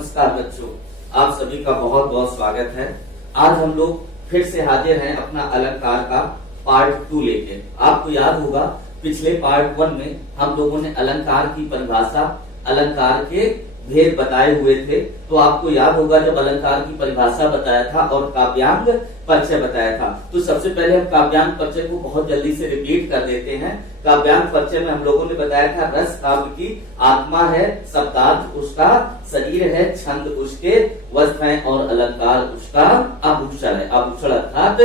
नमस्कार बच्चों, आप सभी का बहुत बहुत स्वागत है। आज हम लोग फिर से हाजिर हैं अपना अलंकार का पार्ट 2 लेके। आपको याद होगा पिछले पार्ट 1 में हम लोगों ने अलंकार की परिभाषा, अलंकार के भेद बताए हुए थे। तो आपको याद होगा जब अलंकार की परिभाषा बताया था और काव्यांग परिचय बताया था, तो सबसे पहले हम काव्यांग परिचय को बहुत जल्दी से रिपीट कर देते हैं। काव्यांग परिचय में हम लोगों ने बताया था रस काव्य की आत्मा है, शब्दार्थ उसका शरीर है, छंद उसके वस्त्र है और अलंकार उसका आभूषण है। आभूषण अर्थात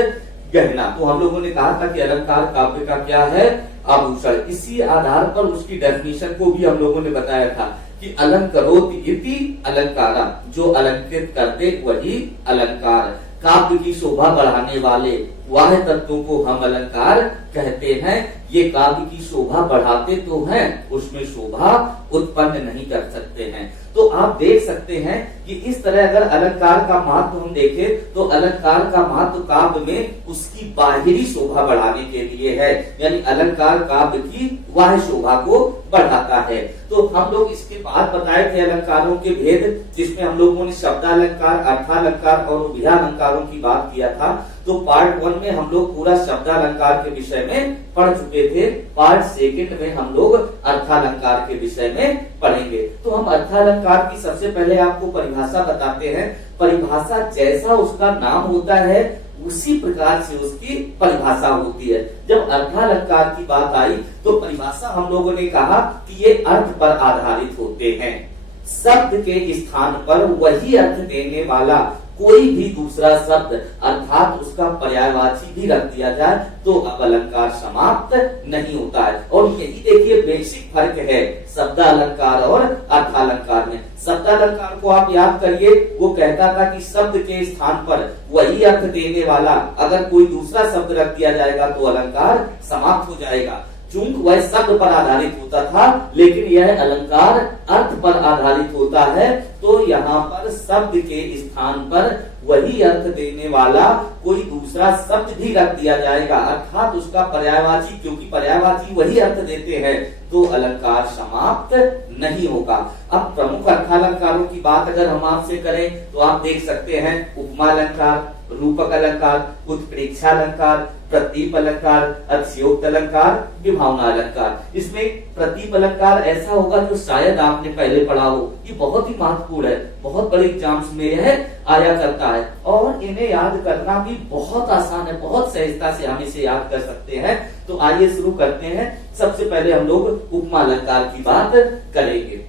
गहना। तो हम लोगों ने कहा था कि अलंकार काव्य का क्या है? आभूषण। इसी आधार पर उसकी डेफिनेशन को भी हम लोगों ने बताया था कि अलंकरोति इति अलंकारा, जो अलंकृत करते वही अलंकार। काव्य की शोभा बढ़ाने वाले वाह तत्वों को हम अलंकार कहते हैं। ये काव्य की शोभा बढ़ाते तो हैं, उसमें शोभा उत्पन्न नहीं कर सकते हैं। तो आप देख सकते हैं कि इस तरह अगर अलंकार का महत्व हम देखें तो अलंकार का महत्व काव्य में उसकी बाहरी शोभा बढ़ाने के लिए है, यानी अलंकार काव्य की वाह शोभा को बढ़ाता है। तो हम लोग इसके बाद बताए थे अलंकारों के भेद, जिसमें हम लोगों ने शब्दालंकार, अर्थालंकार और उभयालंकारों की बात किया था। तो पार्ट 1 में हम लोग पूरा शब्दालंकार के विषय में पढ़ चुके थे। पार्ट 2 में हम लोग अर्थालंकार के विषय में पढ़ेंगे। तो हम अर्थालंकार की सबसे पहले आपको परिभाषा बताते हैं। परिभाषा जैसा उसका नाम होता है उसी प्रकार से उसकी परिभाषा होती है। जब अर्थालंकार की बात आई तो परिभाषा हम लोगों ने कहा कि ये अर्थ पर आधारित होते हैं। शब्द के स्थान पर वही अर्थ देने वाला कोई भी दूसरा शब्द अर्थात उसका पर्यायवाची भी रख दिया जाए तो अब अलंकार समाप्त नहीं होता है। और यही देखिए बेसिक फर्क है शब्दालंकार और अर्थालंकार में। शब्दालंकार को आप याद करिए, वो कहता था कि शब्द के स्थान पर वही अर्थ देने वाला अगर कोई दूसरा शब्द रख दिया जाएगा तो अलंकार समाप्त हो जाएगा। चूंकि वह शब्द पर आधारित होता था, लेकिन यह अलंकार अर्थ पर आधारित होता है, तो यहाँ पर शब्द के स्थान पर वही अर्थ देने वाला कोई दूसरा शब्द भी रख दिया जाएगा अर्थात उसका पर्यायवाची, क्योंकि पर्यायवाची वही अर्थ देते हैं, तो अलंकार समाप्त नहीं होगा। अब प्रमुख अर्थालंकारों की बात अगर हम आपसे करें तो आप देख सकते हैं उपमा अलंकार, रूपक अलंकार, उत्प्रेक्षा अलंकार, प्रतीप अलंकार, अतिशयोक्त अलंकार, विभावना अलंकार। इसमें प्रतीप अलंकार ऐसा होगा जो शायद आपने पहले पढ़ा हो। ये बहुत ही महत्वपूर्ण है, बहुत बड़े एग्जाम्स में यह आया करता है और इन्हें याद करना भी बहुत आसान है, बहुत सहजता से हम इसे याद कर सकते हैं। तो आइए शुरू करते हैं। सबसे पहले हम लोग उपमा अलंकार की बात करेंगे।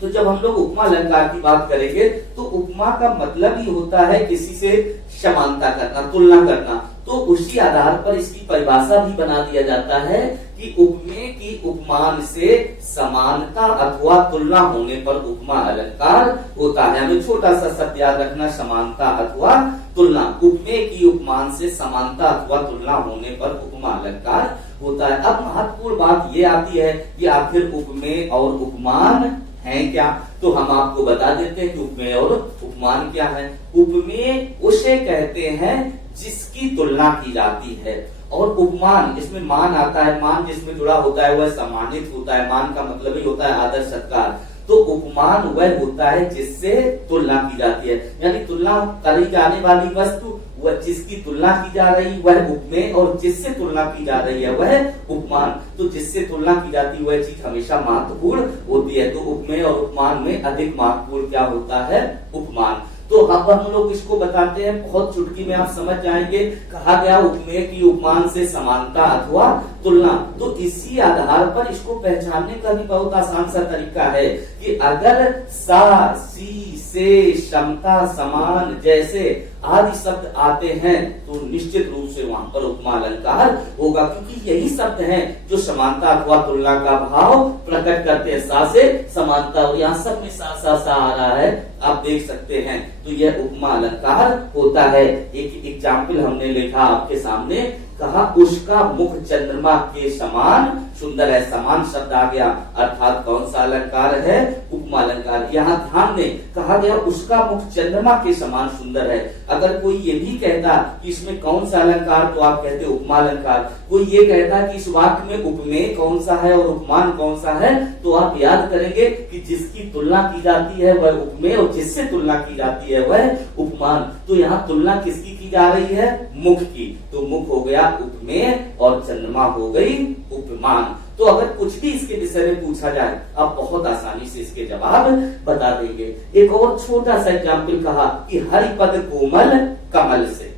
तो जब हम लोग उपमा अलंकार की बात करेंगे तो उपमा का मतलब ही होता है किसी से समानता करना, तुलना करना। तो उसी आधार पर इसकी परिभाषा भी बना दिया जाता है कि उपमेय की उपमान से समानता अथवा तुलना होने पर उपमा अलंकार होता है। हमें छोटा सा शब्द याद रखना, समानता अथवा तुलना। उपमेय की उपमान से समानता अथवा तुलना होने पर उपमा अलंकार होता है। अब महत्वपूर्ण बात ये आती है कि आखिर उपमेय और उपमान है क्या? तो हम आपको बता देते हैं कि उपमेय और उपमान क्या है। उपमेय उसे कहते हैं जिसकी तुलना की जाती है, और उपमान, इसमें मान आता है। मान जिसमें जुड़ा होता है वह सम्मानित होता है। मान का मतलब ही होता है आदर सत्कार। तो उपमान वह होता है जिससे तुलना की जाती है, यानी तुलना करी जाने वाली वस्तु वह जिसकी तुलना की जा रही वह उपमेय, और जिससे तुलना की जा रही है वह उपमान। तो जिससे तुलना की जाती वह चीज हमेशा महत्वपूर्ण होती है। तो उपमेय और उपमान में अधिक महत्वपूर्ण क्या होता है? उपमान। तो अब हम लोग इसको बताते हैं, बहुत चुटकी में आप समझ जाएंगे। कहा गया उपमेय की उपमान से समानता अथवा तुलना। तो इसी आधार पर इसको पहचानने का भी बहुत आसान सा तरीका है कि अगर सा, सी, से, क्षमता, समान जैसे आदि शब्द आते हैं तो निश्चित रूप से वहां पर उपमा अलंकार होगा, क्योंकि यही शब्द हैं जो समानता अथवा तुलना का भाव प्रकट करते हैं। सा से समानता, और यहाँ सब में सा आ रहा है, आप देख सकते हैं। तो यह उपमा अलंकार होता है। एक एग्जाम्पल हमने लिखा आपके सामने, कहा उसका मुख चंद्रमा के समान सुंदर है, समान शब्द आ गया, अर्थात कौन सा अलंकार है? उपमा अलंकार। यहाँ ध्यान दें, कहा गया उसका मुख चंद्रमा के समान सुंदर है। अगर कोई ये भी कहता कि इसमें कौन सा अलंकार, तो आप कहते उपमा अलंकार। कोई ये कहता कि इस वाक्य में उपमेय कौन सा है और उपमान कौन सा है, तो आप याद करेंगे कि जिसकी तुलना की जाती है वह उपमेय और जिससे तुलना की जाती है वह उपमान। तो यहाँ तुलना किसकी की जा रही है? मुख की। तो मुख हो गया उपमेय और चंद्रमा हो गई उपमान। तो अगर कुछ भी इसके विषय में पूछा जाए, आप बहुत आसानी से इसके जवाब बता देंगे। एक और छोटा सा एग्जाम्पल कहा कि हरिपद कोमल कमल से।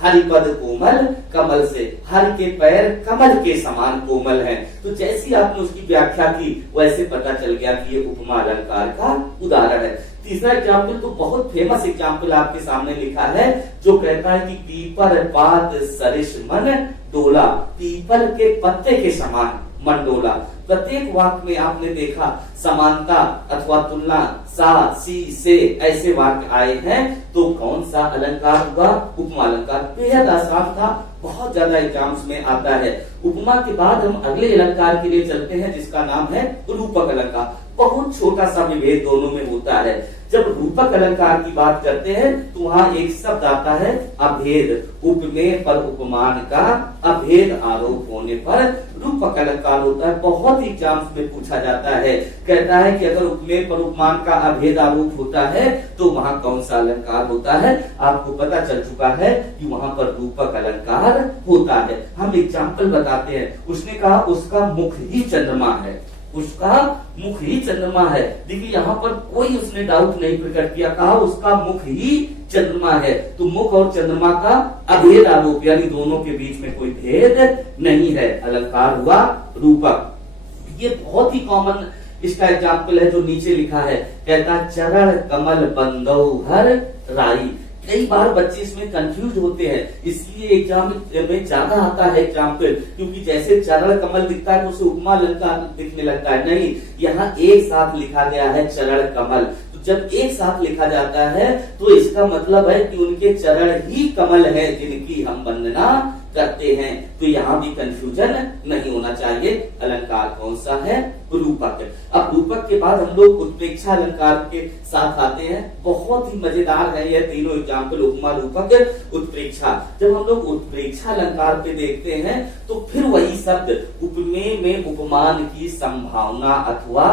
हरिपद कोमल कमल से, हरि के पैर कमल के समान कोमल हैं। तो जैसी आपने उसकी व्याख्या की वैसे पता चल गया कि ये उपमा अलंकार का उदाहरण है। तीसरा एग्जाम्पल तो बहुत फेमस एग्जाम्पल आपके सामने लिखा है, जो कहता है कि पीपर पात सरिस मन डोला। पीपल के पत्ते के समान मन डोला। प्रत्येक वाक्य में आपने देखा समानता अथवा तुलना, सा, सी, से ऐसे वाक्य आए हैं। तो कौन सा अलंकार हुआ? उपमा अलंकार। बेहद आसान था, बहुत ज्यादा एग्जाम्स में आता है। उपमा के बाद हम अगले अलंकार के लिए चलते हैं, जिसका नाम है रूपक अलंकार। बहुत छोटा सा विभेद दोनों में होता है। जब रूपक अलंकार की बात करते हैं तो वहां एक शब्द आता है अभेद। उपमेय पर उपमान का अभेद आरोप होने पर रूपक अलंकार होता है। बहुत ही एग्जाम्स में पूछा जाता है, कहता है कि अगर उपमेय पर उपमान का अभेद आरोप होता है तो वहां कौन सा अलंकार होता है? आपको पता चल चुका है कि वहां पर रूपक अलंकार होता है। हम एग्जाम्पल बताते हैं। उसने कहा उसका मुख ही चंद्रमा है। उसका मुख ही चंद्रमा है। देखिए यहाँ पर कोई उसने डाउट नहीं प्रकट किया, कहा उसका मुख ही चंद्रमा है। तो मुख और चंद्रमा का अभेद आरोप, यानी दोनों के बीच में कोई भेद नहीं है। अलंकार हुआ रूपक। ये बहुत ही कॉमन इसका एग्जाम्पल है जो नीचे लिखा है, कहता चरण कमल बंदौ हर राई। कई बार बच्चे इसमें कंफ्यूज होते हैं, इसलिए एग्जाम में ज्यादा आता है एग्जाम्पल, क्योंकि जैसे चरण कमल दिखता है तो उसे उपमा अलंकार दिखने लगता है। नहीं, यहाँ एक साथ लिखा गया है चरण कमल। तो जब एक साथ लिखा जाता है तो इसका मतलब है कि उनके चरण ही कमल है जिनकी हम वंदना करते हैं। तो यहाँ भी कंफ्यूजन नहीं होना चाहिए। अलंकार कौन सा है? रूपक। अब रूपक के बाद हम लोग उत्प्रेक्षा अलंकार के साथ आते हैं। बहुत ही मजेदार है यह तीनों एग्जाम्पल, उपमा, रूपक, उत्प्रेक्षा। जब हम लोग उत्प्रेक्षा अलंकार पे देखते हैं तो फिर वही शब्द उपमेय में उपमान की संभावना अथवा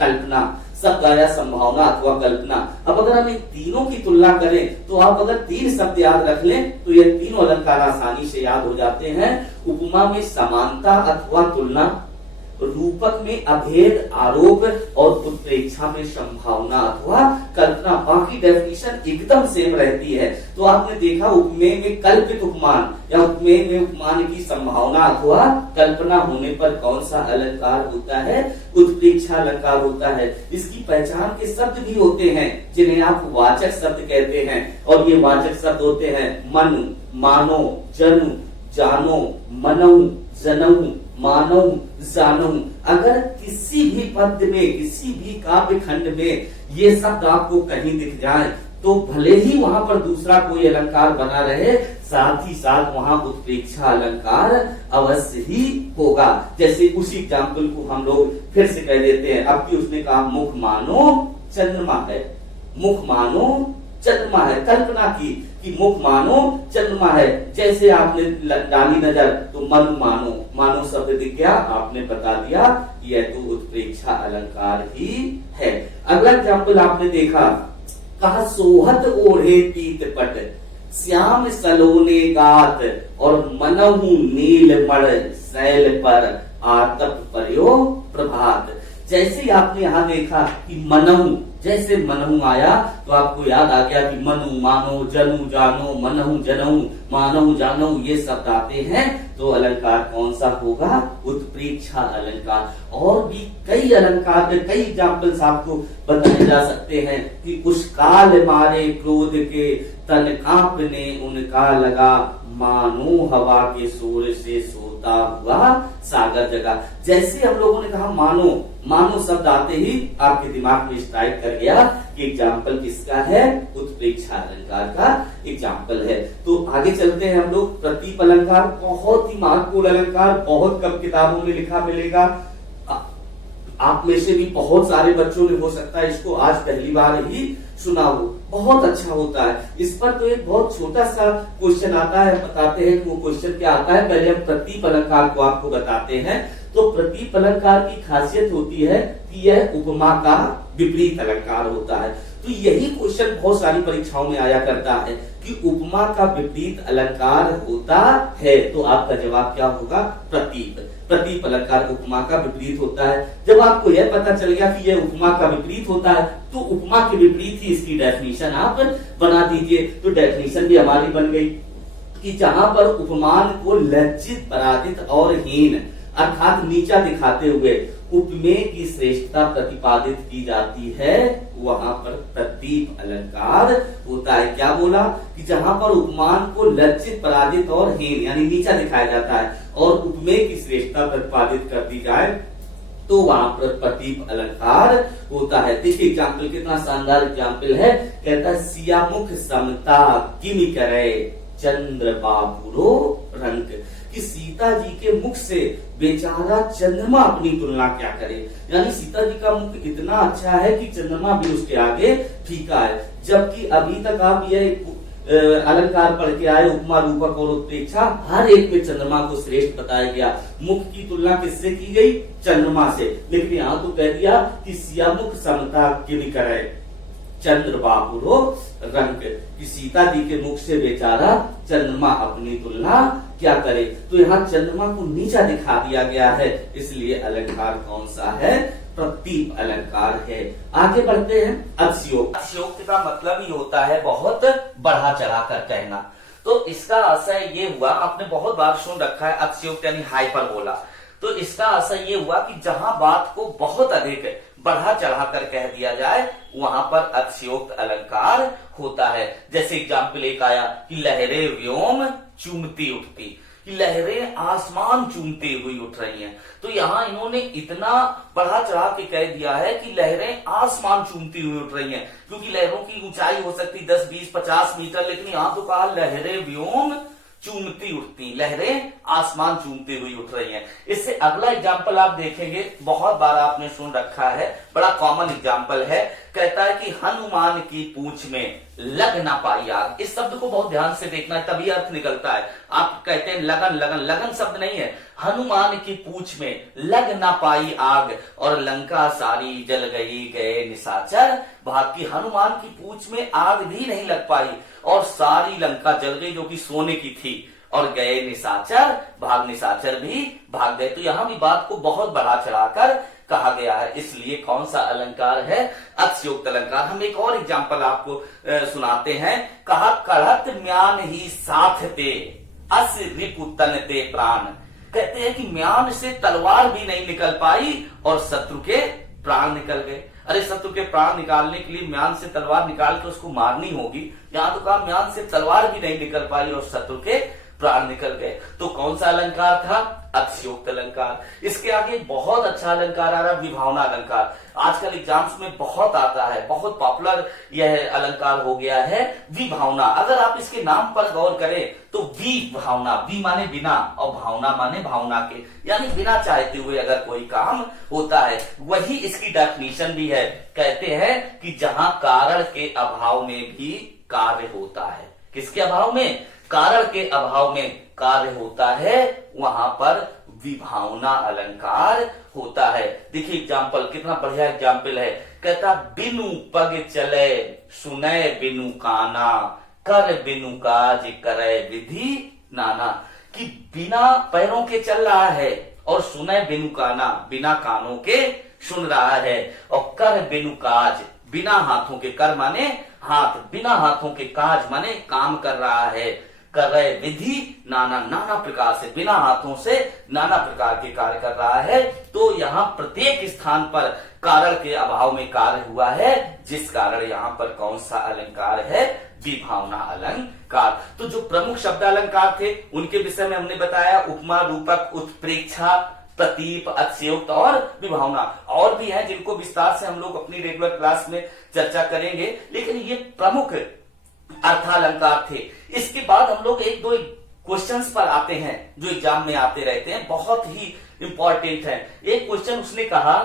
कल्पना, शब्द आया संभावना अथवा कल्पना। अब अगर हम इन तीनों की तुलना करें तो आप अगर 3 शब्द याद रख लें तो ये तीनों अलंकार आसानी से याद हो जाते हैं। उपमा में समानता अथवा तुलना, रूपक में अभेद आरोप और उत्प्रेक्षा में संभावना अथवा कल्पना। बाकी डेफिनेशन एकदम सेम रहती है। तो आपने देखा उपमेय में कल्पित उपमान या उपमेय में उपमान की संभावना अथवा कल्पना होने पर कौन सा अलंकार होता है? उत्प्रेक्षा अलंकार होता है। इसकी पहचान के शब्द भी होते हैं जिन्हें आप वाचक शब्द कहते हैं, और ये वाचक शब्द होते हैं मन, मानो, जनु, जानो, मनऊ, जनऊ, मानव, जानऊ। अगर किसी भी पद में, किसी भी काव्य खंड में ये शब्द आपको कहीं दिख जाए तो भले ही वहां पर दूसरा कोई अलंकार बना रहे, साथ ही साथ वहां उत्प्रेक्षा अलंकार अवश्य ही होगा। जैसे उसी एग्जाम्पल को हम लोग फिर से कह देते हैं। अब की उसने कहा मुख मानो चंद्रमा है। मुख मानो चंद्रमा है। कल्पना की कि मुख मानो चंद्रमा है। जैसे आपने डाली नजर तो मन मानो, मानो शब्द दिख गया, आपने बता दिया यह तो उत्प्रेक्षा अलंकार ही है। अगला एग्जाम्पल आपने देखा, कहा सोहत ओढ़े पीत पट, श्याम सलोने गात, और मनहु नील मण शैल पर आतप पर्यो प्रभात। जैसे आपने यहाँ देखा कि मनहु, जैसे मनहु आया तो आपको याद आ गया कि मनु, मानो, जनु, जानो, मनहु, जनऊ, मानहु, जानऊ, ये शब्द आते हैं। तो अलंकार कौन सा होगा? उत्प्रेक्षा अलंकार। और भी कई अलंकार, कई एग्जाम्पल्स आपको बताए जा सकते हैं कि उस काल मारे क्रोध के, तन कांपने उनका लगा, मानो हवा के शोर से सोता हुआ सागर जगा। जैसे हम लोगों ने कहा मानो, मानो शब्द आते ही आपके दिमाग में स्ट्राइक कर गया कि एग्जाम्पल किसका है, उत्प्रेक्षा अलंकार का एग्जाम्पल है। तो आगे चलते हैं हम लोग। प्रतीप अलंकार बहुत ही महत्वपूर्ण अलंकार, बहुत कम किताबों में लिखा मिलेगा। आप में से भी बहुत सारे बच्चों ने हो सकता है इसको आज पहली बार ही सुना हो। बहुत अच्छा होता है। इस पर तो एक बहुत छोटा सा क्वेश्चन आता है, बताते हैं कि वो क्वेश्चन क्या आता है। पहले हम प्रतीप अलंकार को आपको बताते हैं। तो प्रतीप अलंकार की खासियत होती है कि यह उपमा का विपरीत अलंकार होता है। तो यही क्वेश्चन बहुत सारी परीक्षाओं में आया करता है कि उपमा का विपरीत अलंकार होता है। तो आपका जवाब क्या होगा, प्रतीप। प्रतीप अलंकार उपमा का विपरीत होता है। जब आपको यह पता चल गया कि यह उपमा का विपरीत होता है तो उपमा के विपरीत ही इसकी डेफिनेशन आप बना दीजिए। तो डेफिनेशन भी हमारी बन गई कि जहां पर उपमान को लज्जित, पराजित और हीन अर्थात नीचा दिखाते हुए उपमेय की श्रेष्ठता प्रतिपादित की जाती है, वहां पर प्रतीप अलंकार होता है। क्या बोला कि जहां पर उपमान को लज्जित, पराजित और हीन यानी नीचा दिखाया जाता है और उपमेय की श्रेष्ठता प्रतिपादित कर दी जाए तो वहां पर प्रतीप अलंकार होता है। देखिए एग्जाम्पल कितना शानदार एग्जाम्पल है। कहता है सियामुख समता किमि करे चंद्र बाबूरो रंग, कि सीता जी के मुख से बेचारा चंद्रमा अपनी तुलना क्या करे। यानी सीता जी का मुख इतना अच्छा है कि चंद्रमा भी उसके आगे फीका है। जबकि अभी तक आप यह अलंकार पढ़ के आए, उपमा, रूपक और उत्प्रेक्षा, हर एक में चंद्रमा को श्रेष्ठ बताया गया। मुख की तुलना किससे की गई, चंद्रमा से। लेकिन यहाँ तो कह दिया कि सियामुख समता किमि करे चंद्र बाबूरो रंग, कि सीता जी के मुख से बेचारा चंद्रमा अपनी तुलना क्या करे। तो यहाँ चंद्रमा को नीचा दिखा दिया गया है, इसलिए अलंकार कौन सा है, प्रतीप अलंकार है। आगे बढ़ते हैं। अतिशयोक्ति। अतिशयोक्ति का मतलब ही होता है बहुत बढ़ा चढ़ा कर कहना। तो इसका आशय ये हुआ, आपने बहुत बार सुन रखा है अतिशयोक्ति यानी हाइपरबोला। तो इसका आशय ये हुआ कि जहां बात को बहुत अधिक बढ़ा चढ़ा कर कह दिया जाए वहां पर अतिशयोक्त अलंकार होता है। जैसे एग्जाम्पल एक आया कि लहरें व्योम चूमती उठती, कि लहरें आसमान चूमती हुई उठ रही हैं। तो यहाँ इन्होंने इतना बढ़ा चढ़ा के कह दिया है कि लहरें आसमान चूमती हुई उठ रही हैं, क्योंकि लहरों की ऊंचाई हो सकती 10, 20, 50 मीटर, लेकिन यहाँ तो कहा लहरें व्योम चूमती उठती, लहरें आसमान चूमती हुई उठ रही हैं। इससे अगला एग्जाम्पल आप देखेंगे, बहुत बार आपने सुन रखा है, बड़ा कॉमन एग्जाम्पल है। कहता है कि हनुमान की पूंछ में लग ना पाई आग। इस शब्द को बहुत ध्यान से देखना है, तभी अर्थ निकलता है। आप कहते हैं लगन, लगन, लगन शब्द नहीं है। हनुमान की पूंछ में लग ना पाई आग और लंका सारी जल गई गए निशाचर भाग, की हनुमान की पूंछ में आग भी नहीं लग पाई और सारी लंका जल गई जो कि सोने की थी, और गए निशाचर भाग, निशाचर भी भाग गए। तो यहां भी बात को बहुत बढ़ा चढ़ाकर कहा गया है, इसलिए कौन सा अलंकार है, अतिशयोक्त अलंकार। हम एक और एग्जाम्पल आपको सुनाते हैं। कहा कढ़त म्यान ही साथ ते अस रिपु तन ते प्राण। कहते हैं कि म्यान से तलवार भी नहीं निकल पाई और शत्रु के प्राण निकल गए। अरे शत्रु के प्राण निकालने के लिए म्यान से तलवार निकाल के उसको मारनी होगी, यहाँ तो कहा म्यान से तलवार भी नहीं निकल पाई और शत्रु के प्राण निकल गए। तो कौन सा अलंकार था, अतिशयोक्त अलंकार। इसके आगे बहुत अच्छा अलंकार आ रहा है, विभावना अलंकार। आजकल एग्जाम्स में बहुत आता है, बहुत पॉपुलर यह अलंकार हो गया है, विभावना। अगर आप इसके नाम पर गौर करें तो विभावना, वी माने बिना और भावना माने भावना के, यानी बिना चाहते हुए अगर कोई काम होता है, वही इसकी डेफिनेशन भी है। कहते हैं कि जहां कारण के अभाव में भी कार्य होता है। किसके अभाव में, कारण के अभाव में कार्य होता है, वहां पर विभावना अलंकार होता है। देखिए एग्जाम्पल, कितना बढ़िया एग्जाम्पल है। कहता बिनु पग चले सुने बिनु काना, कर बिनु काज करे विधि नाना। कि बिना पैरों के चल रहा है और सुने बिनु काना, बिना कानों के सुन रहा है, और कर बिनु काज, बिना हाथों के, कर माने हाथ, बिना हाथों के, काज माने काम कर रहा है, रहे विधि नाना नाना प्रकार से, बिना हाथों से नाना प्रकार के कार्य कर रहा है। तो यहाँ प्रत्येक स्थान पर कारण के अभाव में कार्य हुआ है, जिस कारण यहाँ पर कौन सा अलंकार है? विभावना अलंकार। तो जो प्रमुख शब्द अलंकार थे उनके विषय में हमने बताया, उपमा, रूपक, उत्प्रेक्षा, प्रतीप, अतिशयोक्त और विभावना। और भी है जिनको विस्तार से हम लोग अपनी रेगुलर क्लास में चर्चा करेंगे, लेकिन ये प्रमुख अर्थालंकार थे। इसके बाद हम लोग एक दो क्वेश्चंस पर आते हैं जो एग्जाम में आते रहते हैं, बहुत ही इंपॉर्टेंट है। एक क्वेश्चन उसने कहा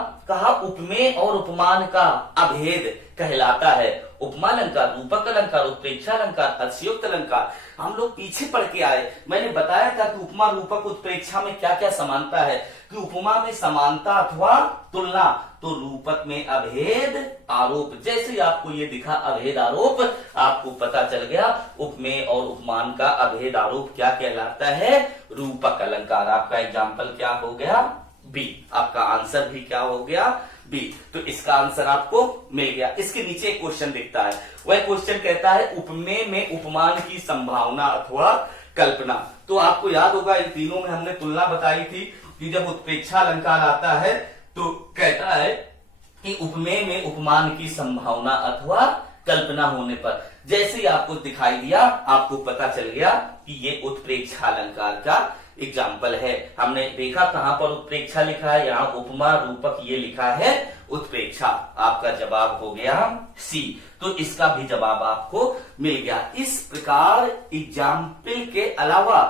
उपमेय और उपमान का अभेद कहलाता है उपमा अलंकार, रूपक अलंकार, उत्प्रेक्षा अलंकार, अतिशयोक्त अलंकार। हम लोग पीछे पढ़ के आए, मैंने बताया था कि उपमा, रूपक, उत्प्रेक्षा में क्या क्या समानता है, कि उपमा में समानता अथवा तुलना, तो रूपक में अभेद आरोप। जैसे ही आपको ये दिखा अभेद आरोप, आपको पता चल गया उपमेय और उपमान का अभेद आरोप क्या कहलाता है? रूपक अलंकार। आपका एग्जाम्पल क्या हो गया? बी। आपका आंसर भी क्या हो गया? बी। तो इसका आंसर आपको मिल गया। इसके नीचे एक क्वेश्चन दिखता है, वह क्वेश्चन कहता है उपमेय में उपमान की संभावना अथवा कल्पना। तो आपको याद होगा इन तीनों में हमने तुलना बताई थी कि जब उत्प्रेक्षा अलंकार आता है तो कहता है कि उपमेय में उपमान की संभावना अथवा कल्पना होने पर, जैसे ही आपको दिखाई दिया आपको पता चल गया कि ये उत्प्रेक्षा अलंकार का एग्जाम्पल है। हमने देखा कहां पर उत्प्रेक्षा लिखा है, यहाँ उपमा, रूपक ये लिखा है उत्प्रेक्षा। आपका जवाब हो गया सी। तो इसका भी जवाब आपको मिल गया। इस प्रकार एग्जाम्पल के अलावा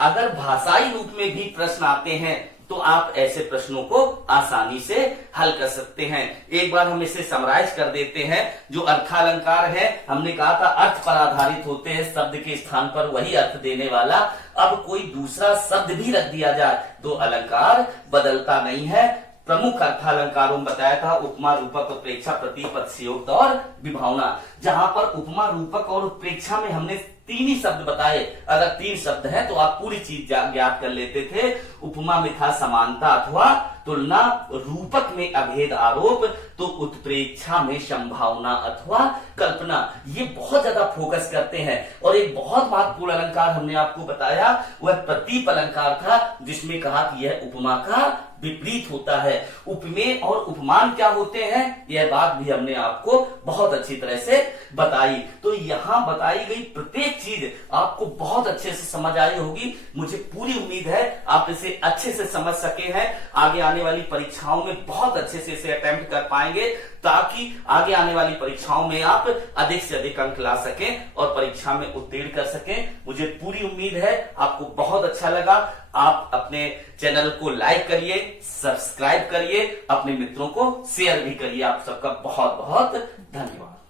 अगर भाषाई रूप में भी प्रश्न आते हैं तो आप ऐसे प्रश्नों को आसानी से हल कर सकते हैं। एक बार हम इसे समराइज कर देते हैं। जो अर्थालंकार है, हमने कहा था अर्थ पर आधारित होते हैं, शब्द के स्थान पर वही अर्थ देने वाला। अब कोई दूसरा शब्द भी रख दिया जाए तो अलंकार बदलता नहीं है। प्रमुख अर्थालंकारों में बताया था उपमा, रूपक, उत्प्रेक्षा, प्रतीप, अतिशयोक्त और विभावना। जहां पर उपमा, रूपक और उत्प्रेक्षा में हमने तीन ही शब्द बताए। अगर तीन शब्द हैं तो आप पूरी चीज ज्ञात कर लेते थे। उपमा में था समानता अथवा तुलना, रूपक में अभेद आरोप, तो उत्प्रेक्षा में संभावना अथवा कल्पना। ये बहुत ज्यादा फोकस करते हैं। और एक बहुत महत्वपूर्ण अलंकार हमने आपको बताया, वह प्रतीप अलंकार था, जिसमें कहा कि यह उपमा का विपरीत होता है। उपमेय और उपमान क्या होते हैं, यह बात भी हमने आपको बहुत अच्छी तरह से बताई। तो यहाँ बताई गई प्रत्येक चीज आपको बहुत अच्छे से समझ आई होगी। मुझे पूरी उम्मीद है आप इसे अच्छे से समझ सके हैं। आगे आने वाली परीक्षाओं में बहुत अच्छे से इसे अटेम्प्ट कर पाएंगे, ताकि आगे आने वाली परीक्षाओं में आप अधिक से अधिक अंक ला सकें और परीक्षा में उत्तीर्ण कर सकें। मुझे पूरी उम्मीद है आपको बहुत अच्छा लगा। आप अपने चैनल को लाइक करिए, सब्सक्राइब करिए, अपने मित्रों को शेयर भी करिए। आप सबका बहुत बहुत धन्यवाद।